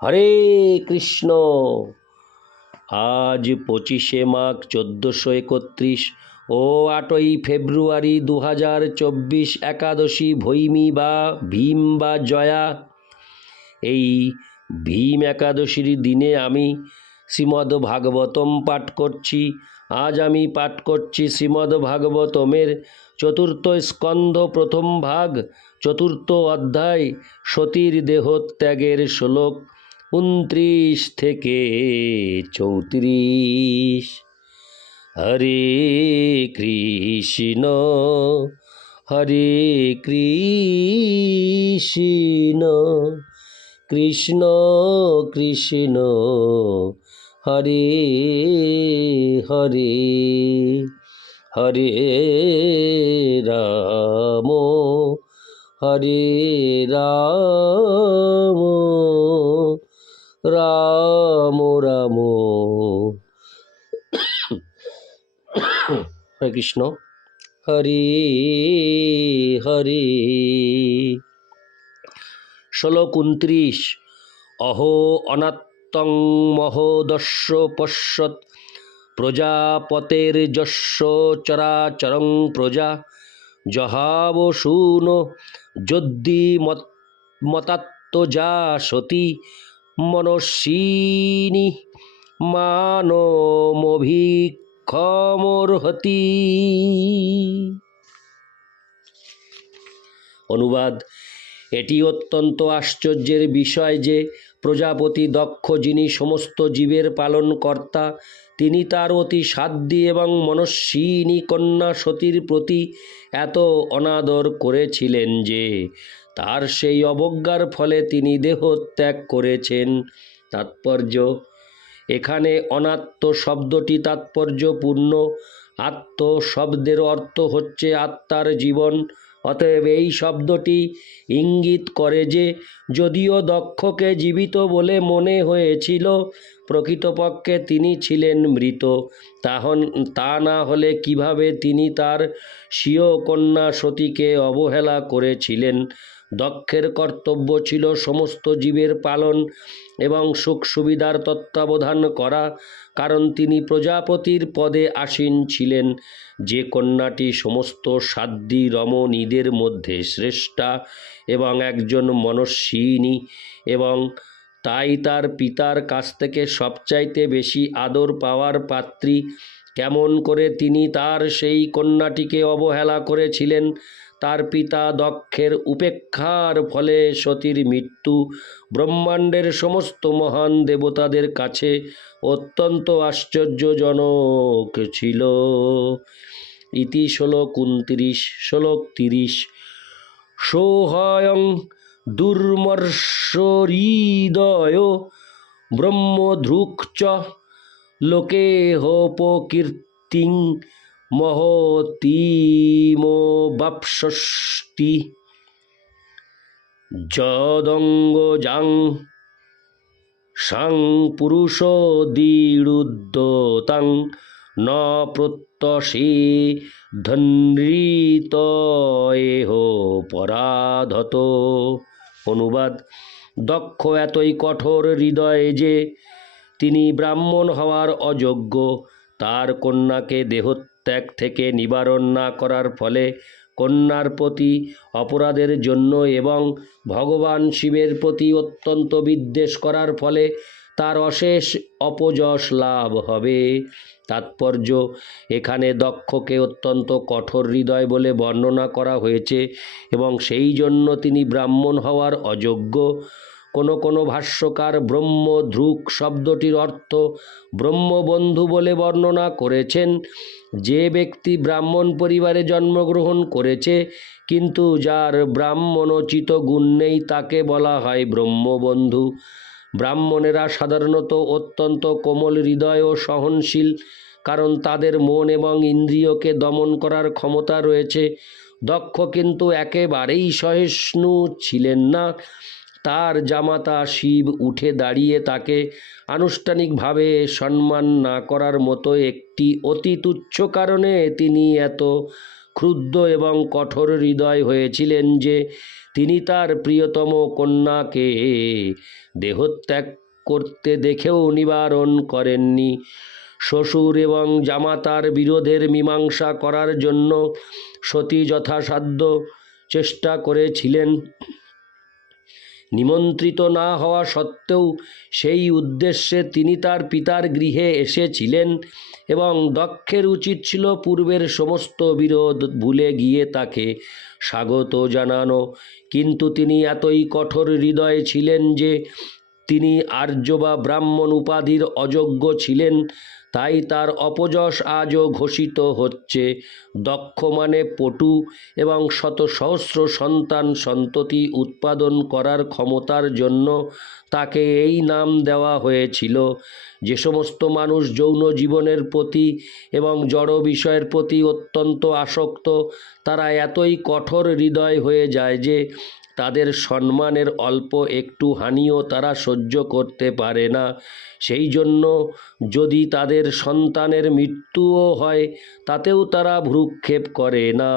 হরে কৃষ্ণ। আজ পঁচিশে মাঘ চোদ্দোশো একত্রিশ ও আটই ফেব্রুয়ারি দু হাজার চব্বিশ একাদশী ভৈমী বা ভীম বা জয়া। এই ভীম একাদশীর দিনে আমি শ্রীমদ্ ভাগবতম পাঠ করছি। আজ আমি পাঠ করছি শ্রীমদ্ ভাগবতমের চতুর্থ স্কন্ধ প্রথম ভাগ, চতুর্থ অধ্যায়, সতীর দেহত্যাগের শ্লোক। উনত্রিশ থেকে চৌত্রিশ। হরে কৃষ্ণ হরে কৃষ্ণ। কৃষ্ণ কৃষ্ণ, হরে হরে। হরে রাম হরে রাম। রাম রাম। হরে কৃষ্ণ। হরে হরে। শ্লোক উনত্রিশ। অহো অনাত্তং মহোদস্য পশ্যৎ। প্রজাপতের যস্য চরাচরং প্রজা। জহাব শূন যদ্দি মতাত্মজা সতী মনস্বিনী মানমভিক্ষমর্হতি। অনুবাদ, এটি অত্যন্ত আশ্চর্যের বিষয় যে প্রজাপতি দক্ষ যিনি সমস্ত জীবের পালনকর্তা, তিনি তার অতি সাধ্যী এবং মনস্বিনী কন্যা সতীর প্রতি এত অনাদর করেছিলেন যে তার সেই অবজ্ঞার ফলে তিনি দেহ ত্যাগ করেছেন। তাৎপর্য, এখানে অনাত্ম শব্দটি তাৎপর্যপূর্ণ। আত্ম শব্দের অর্থ হচ্ছে আত্মার জীবন। অতএব এই শব্দটি ইঙ্গিত করে যে, যদিও দক্ষকে জীবিত বলে মনে হয়েছিল, প্রকৃতপক্ষে তিনি ছিলেন মৃত। তাহন, তা না হলে কীভাবে তিনি তার স্বীয় কন্যা সতীকে অবহেলা করেছিলেন? দক্ষের কর্তব্য ছিল সমস্ত জীবের পালন এবং সুখ সুবিধার তত্ত্বাবধান করা, কারণ তিনি প্রজাপতির পদে আসীন ছিলেন। যে কন্যাটি সমস্ত সাধ্যী রমণীদের মধ্যে শ্রেষ্ঠা এবং একজন মনস্বিনী এবং তাই তার পিতার কাছ থেকে সবচাইতে বেশি আদর পাওয়ার পাত্রী, কেমন করে তিনি তার সেই কন্যাটিকে অবহেলা করেছিলেন তার পিতা দক্ষের উপেক্ষার ফলে সতীর মৃত্যু। ব্রহ্মাণ্ডের সমস্ত মহান দেবতাদের কাছে অত্যন্ত আশ্চর্যজনক ছিল। ইতি শ্লোক উনত্রিশ, শ্লোক তিরিশ। সোহয়ং দুর্মর্ষহৃদয় ব্রহ্মধৃক চ লোকেহোপকীর্তিং মহতীমবাপষ্টি যদঙ্গজাং সাং পুরুষ দীরুদ্ধতাং ন প্রত্যসে ধনৃতয়েহ পরাধত। অনুবাদ, দক্ষ এতই কঠোর হৃদয়ে যে তিনি ব্রাহ্মণ হওয়ার অযোগ্য, তার কন্যাকে দেহত্যাগ থেকে নিবারণ না করার ফলে কন্যার প্রতি অপরাধের জন্য এবং ভগবান শিবের প্রতি অত্যন্ত বিদ্বেষ করার ফলে তার অশেষ অপযশ লাভ হবে। তাৎপর্য, এখানে দক্ষকে অত্যন্ত কঠোর হৃদয় বলে বর্ণনা করা হয়েছে এবং সেই জন্য তিনি ব্রাহ্মণ হওয়ার অযোগ্য। কোনো কোনো ভাষ্যকার ব্রহ্মধ্রুক শব্দটির অর্থ ব্রহ্মবন্ধু বলে বর্ণনা করেছেন। যে ব্যক্তি ব্রাহ্মণ পরিবারে জন্মগ্রহণ করেছে, কিন্তু যার ব্রাহ্মণোচিত গুণ নেই তাকে বলা হয় ব্রহ্মবন্ধু। ব্রাহ্মণেরা সাধারণত অত্যন্ত কোমল হৃদয় ও সহনশীল, কারণ তাদের মন এবং ইন্দ্রিয়কে দমন করার ক্ষমতা রয়েছে। দক্ষ কিন্তু একেবারেই সহিষ্ণু ছিলেন না। তার জামাতা শিব উঠে দাঁড়িয়ে তাকে আনুষ্ঠানিকভাবে সম্মান না করার মতো একটি অতি তুচ্ছ কারণে তিনি এত ক্রুদ্ধ এবং কঠোর হৃদয় হয়েছিলেন যে তিনি তার প্রিয়তম কন্যাকে দেহত্যাগ করতে দেখেও নিবারণ করেননি। শ্বশুর এবং জামাতার বিরোধের মীমাংসা করার জন্য সতী যথাসাধ্য চেষ্টা করেছিলেন। নিমন্ত্রিত না হওয়া সত্ত্বেও সেই উদ্দেশ্যে তিনি তার পিতার গৃহে এসেছিলেন এবং দক্ষের উচিত ছিল পূর্বের সমস্ত বিরোধ ভুলে গিয়ে তাকে স্বাগত জানানো। কিন্তু তিনি এতই কঠোর হৃদয়ে ছিলেন যে তিনি আর্য বা ব্রাহ্মণ উপাধির অযোগ্য ছিলেন। তাই তার অপযশ আজও ঘোষিত হচ্ছে। দক্ষ মানে পটু এবং শত সহস্র সন্তান সন্ততি উৎপাদন করার ক্ষমতার জন্য তাকে এই নাম দেওয়া হয়েছিল। যে সমস্ত মানুষ যৌন জীবনের প্রতি এবং জড় বিষয়ের প্রতি অত্যন্ত আসক্ত, তারা এতই কঠোর হৃদয় হয়ে যায় যে তাদের সম্মানের অল্প একটু হানিও তারা সহ্য করতে পারে না। সেই জন্য যদি তাদের সন্তানের মৃত্যুও হয়, তাতেও তারা ভ্রুক্ষেপ করে না।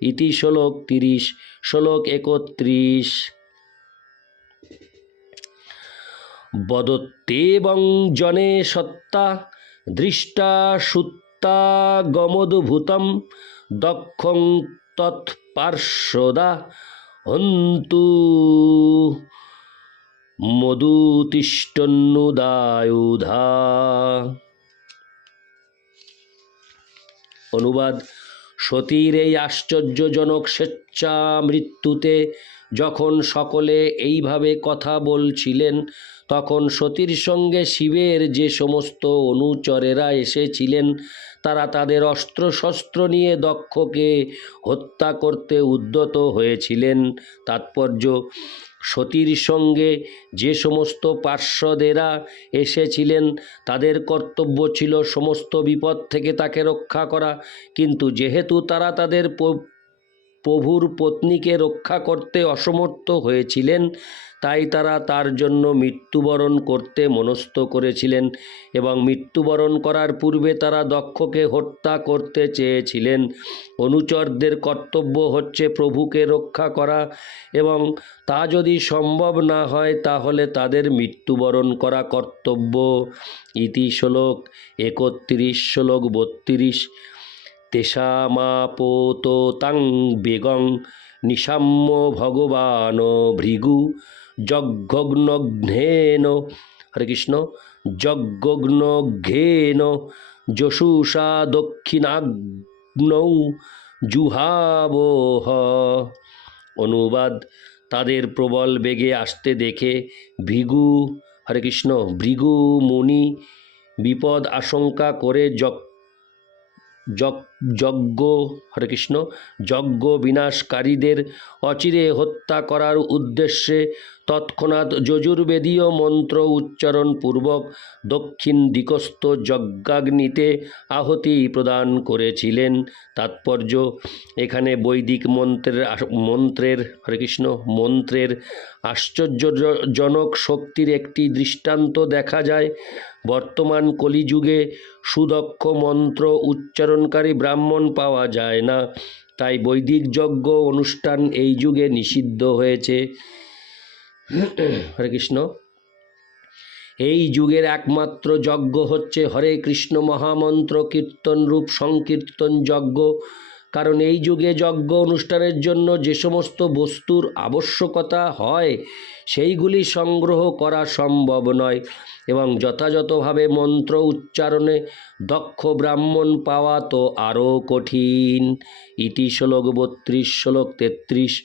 ইতি শ্লোক তিরিশ, শ্লোক একত্রিশ। বদত্তেবং জনে সত্তা, দৃষ্টা সুত্তা গমদভূতম, দক্ষং তৎপার্শ্বদা। হন্তু মধুতিষ্ঠন্নুদায়ুধা অনুবাদ সতীর এই আশ্চর্যজনক স্বেচ্ছা মৃত্যুতে যখন সকলে এইভাবে কথা বলছিলেন, তখন সতীর সঙ্গে শিবের যে সমস্ত অনুচরেরা এসেছিলেন তারা তাদের অস্ত্রশস্ত্র নিয়ে দক্ষকে হত্যা করতে উদ্যত হয়েছিলেন। তাৎপর্য, সতীর সঙ্গে যে সমস্ত পার্শ্বদেরা এসেছিলেন, তাদের কর্তব্য ছিল সমস্ত বিপদ থেকে তাকে রক্ষা করা। কিন্তু যেহেতু তারা তাদের প্রভুর পত্নীকে রক্ষা করতে অসমর্থ হয়েছিলেন, তাই তারা তার জন্য মৃত্যুবরণ করতে মনস্থ করেছিলেন এবং মৃত্যুবরণ করার পূর্বে তারা দক্ষকে হত্যা করতে চেয়েছিলেন। অনুচরদের কর্তব্য হচ্ছে প্রভুকে রক্ষা করা এবং তা যদি সম্ভব না হয় তাহলে তাদের মৃত্যুবরণ করা কর্তব্য। ইতি শ্লোক একত্রিশ, শ্লোক বত্রিশ। তেষামাপোত বেগং নিশাম্য ভগবান ভৃগু যজ্ঞগ্নঘ্নেন। হরে কৃষ্ণ, যজ্ঞগ্নঘ্নেন। যশুষা দক্ষিণাগ্নৌ জুহাবহ। অনুবাদ, তাদের প্রবল বেগে আসতে দেখে ভৃগু, হরে কৃষ্ণ, ভৃগু মুনি বিপদ আশঙ্কা করে যজ্ঞ যজ্ঞ, হরে কৃষ্ণ, যজ্ঞ বিনাশকারীদের অচিরে হত্যা করার উদ্দেশ্যে তৎক্ষণাৎ যজুর্বেদীয় মন্ত্র উচ্চারণ পূর্বক দক্ষিণ দিকস্থ যজ্ঞাগ্নিতে আহতি প্রদান করেছিলেন। তাৎপর্য, এখানে বৈদিক মন্ত্রের মন্ত্রের, হরে কৃষ্ণ, মন্ত্রের আশ্চর্যজনক শক্তির একটি দৃষ্টান্ত দেখা যায়। বর্তমান কলিযুগে সুদক্ষ মন্ত্র উচ্চারণকারী ব্রাহ্মণ পাওয়া যায় না। তাই বৈদিক যজ্ঞ অনুষ্ঠান এই যুগে নিষিদ্ধ হয়েছে। হরে কৃষ্ণ। এই যুগের একমাত্র যজ্ঞ হচ্ছে হরে কৃষ্ণ মহামন্ত্র কীর্তন রূপ সংকীর্তন যজ্ঞ। কারণ এই যুগে যজ্ঞ অনুষ্ঠানের জন্য যে সমস্ত বস্তুর আবশ্যকতা হয়, সেইগুলি সংগ্রহ করা সম্ভব নয় এবং যথাযথভাবে মন্ত্র উচ্চারণে দক্ষ ব্রাহ্মণ পাওয়া তো আরও কঠিন। ইতি শ্লোক বত্রিশ, শ্লোক তেত্রিশ।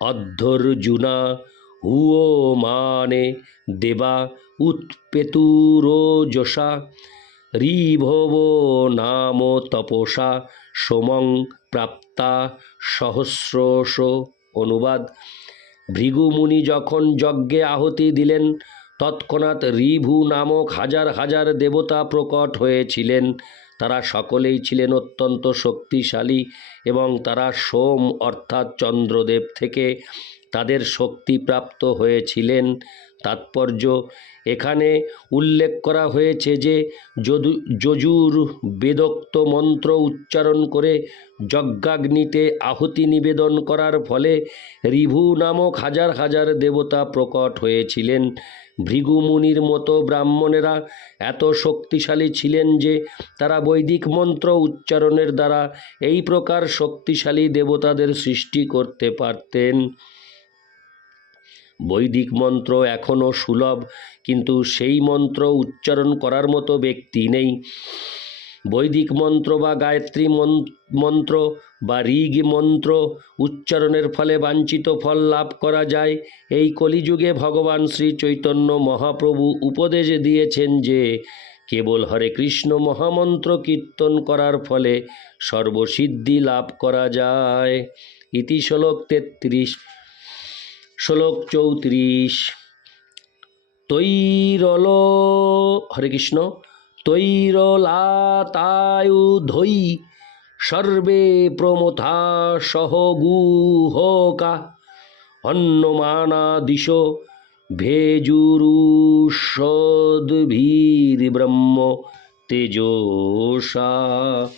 অধ্যর্জুনা, হুও মানে দেবা উৎপেতুরোজসা ঋভব নাম তপসা সোমং প্রাপ্তা সহস্রশ অনুবাদ। ভৃগুমুনি যখন যজ্ঞে আহতি দিলেন, তৎক্ষণাৎ ঋভু নামক হাজার হাজার দেবতা প্রকট হয়েছিলেন। তারা সকলেই ছিলেন অত্যন্ত শক্তিশালী এবং তারা সোম অর্থাৎ চন্দ্রদেব থেকে তাদের শক্তি প্রাপ্ত হয়েছিলেন। তাৎপর্য। এখানে উল্লেখ করা হয়েছে যে, যদু, যজুর বেদোক্ত মন্ত্র উচ্চারণ করে যজ্ঞাগ্নিতে আহুতি নিবেদন করার ফলে রিভু নামক হাজার হাজার দেবতা প্রকট হয়েছিলেন। ভৃগুমুনির মতো ব্রাহ্মণেরা এত শক্তিশালী ছিলেন যে, তারা বৈদিক মন্ত্র উচ্চারণের দ্বারা এই প্রকার শক্তিশালী দেবতাদের সৃষ্টি করতে পারতেন। বৈদিক মন্ত্র এখনও সুলভ, কিন্তু সেই মন্ত্র উচ্চারণ করার মতো ব্যক্তি নেই। বৈদিক মন্ত্র বা গায়ত্রী মন- মন্ত্র বা ঋগ মন্ত্র উচ্চারণের ফলে বাঞ্ছিত ফল লাভ করা যায়। এই কলিযুগে ভগবান শ্রী চৈতন্য মহাপ্রভু উপদেশ দিয়েছেন যে, কেবল হরে কৃষ্ণ মহামন্ত্র কীর্তন করার ফলে সর্বসিদ্ধি লাভ করা যায়। ইতি শ্লোক তেত্রিশ। শ্লোক চৌত্রিশ। তৈরল, হরে কৃষ্ণ তৈরলাতায়ুধৈ সর্বে প্রমথা সহগুহকা অন্নমানাদিশ ভেজুরুষদ্ভীর ব্রহ্ম তেজসা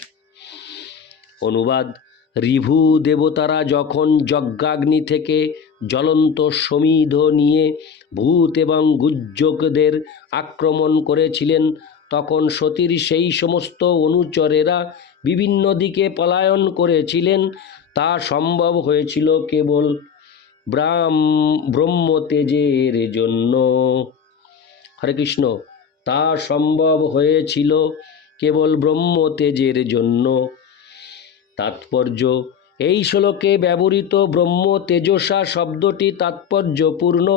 অনুবাদ, রিভু দেবতারা যখন যজ্ঞাগ্নি থেকে জ্বলন্ত সমিধ নিয়ে ভূত এবং গুজ্জকদের আক্রমণ করেছিলেন। তখন সতীর সেই সমস্ত অনুচরেরা বিভিন্ন দিকে পলায়ন করেছিলেন। তা সম্ভব হয়েছিল কেবল ব্রাহ্ম ব্রহ্মতেজের জন্য। হরে কৃষ্ণ, তা সম্ভব হয়েছিল কেবল ব্রহ্মতেজের জন্য। তাৎপর্য এই শ্লোকে ব্যবহৃত ব্রহ্ম তেজসা শব্দটি তাৎপর্যপূর্ণ।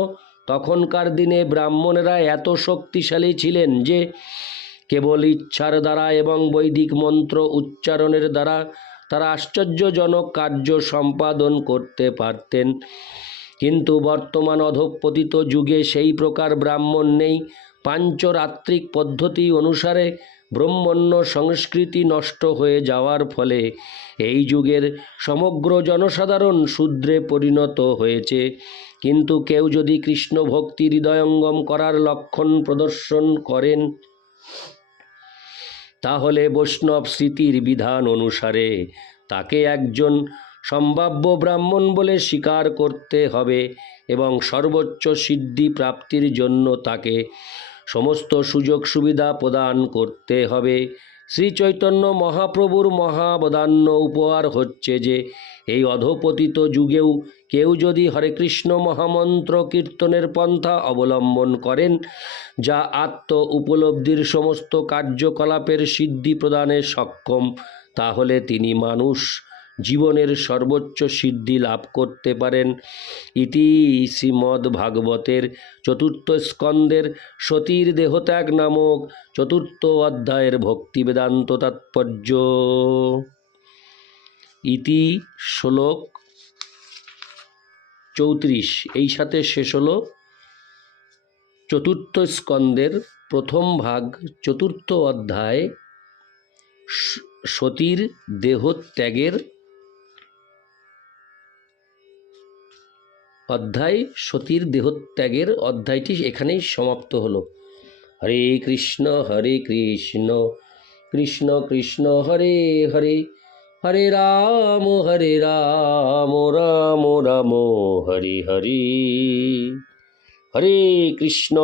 তখনকার দিনে ব্রাহ্মণেরা এত শক্তিশালী ছিলেন যে কেবল ইচ্ছার দ্বারা এবং বৈদিক মন্ত্র উচ্চারণের দ্বারা তারা আশ্চর্যজনক কার্য সম্পাদন করতে পারতেন। কিন্তু বর্তমান অধঃপতিত যুগে সেই প্রকার ব্রাহ্মণ নেই। পাঞ্চরাত্রিক পদ্ধতি অনুসারে ব্রহ্মণ্য সংস্কৃতি নষ্ট হয়ে যাওয়ার ফলে এই যুগের সমগ্র জনসাধারণ শূদ্রে পরিণত হয়েছে। কিন্তু কেউ যদি কৃষ্ণ ভক্তি হৃদয়ঙ্গম করার লক্ষণ প্রদর্শন করেন, তাহলে বৈষ্ণব স্মৃতির বিধান অনুসারে তাকে একজন সম্ভাব্য ব্রাহ্মণ বলে স্বীকার করতে হবে এবং সর্বোচ্চ সিদ্ধি প্রাপ্তির জন্য তাকে সমস্ত সুযোগ সুবিধা প্রদান করতে হবে। শ্রী চৈতন্য মহাপ্রভুর মহাবদান্য উপহার হচ্ছে যে, এই অধপতিত যুগেও কেউ যদি হরে কৃষ্ণ মহামন্ত্র কীর্তনের পন্থা অবলম্বন করেন, যা আত্ম উপলব্ধির সমস্ত কার্যকলাপের সিদ্ধি প্রদানে সক্ষম, তাহলে তিনি মানুষ। জীবনের সর্বোচ্চ সিদ্ধি লাভ করতে পারেন। ইতি শ্রীমদ্ ভাগবতের চতুর্থ স্কন্দের সতীর দেহত্যাগ নামক চতুর্থ অধ্যায়ের ভক্তি বেদান্ত তাৎপর্য। ইতি শ্লোক চৌত্রিশ, এই সাথে শেষ হলো চতুর্থ স্কন্দের প্রথম ভাগ, চতুর্থ অধ্যায় সতীর দেহত্যাগের অধ্যায় সতীর দেহত্যাগের অধ্যায়টি এখানেই সমাপ্ত হল। হরে কৃষ্ণ হরে কৃষ্ণ কৃষ্ণ কৃষ্ণ, হরে হরে হরে রাম হরে রাম রাম রাম, হরে হরে হরে কৃষ্ণ।